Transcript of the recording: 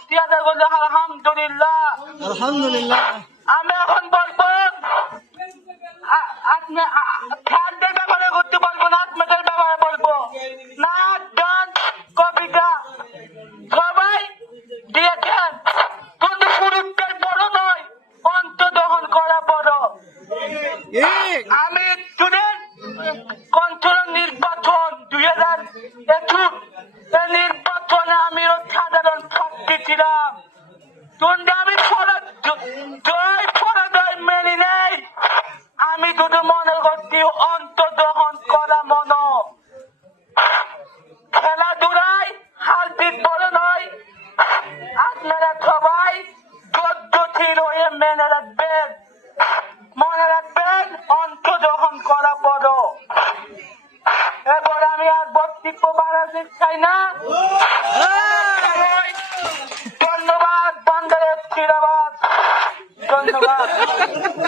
যদি ছুটি আলহামদুলিল্লাহ। আলহামদুলিল্লাহ। আমি এখন বলব আপনি খ্যালদের ব্যাপারে করতে বলব না আপনাদের ব্যাপারে বলব। নাচ গান কবিতা। সবাই দিয়েছেন। কিন্তু পুরুষদের বড় নয় অন্তদহন করা বড়। আমি স্টুডেন্ট কন্ট্রোল নির্বাচন দুই হাজার কিন্তু আমি পরা- জ- জয় পরাজয় মেনে নেই আমি শুধু মনে করছি অন্তর্দহন করা মন। খেলাধুলায় হাল জিত বড় নয়। আপনারা সবাই পদ্ধতির হয়ে মেনে রাখবেন। মনে রাখবেন অন্তর্দহন করা বড় এবার আমি আর বক্তব্য বাড়াতে চাই না। 哈哈哈哈哈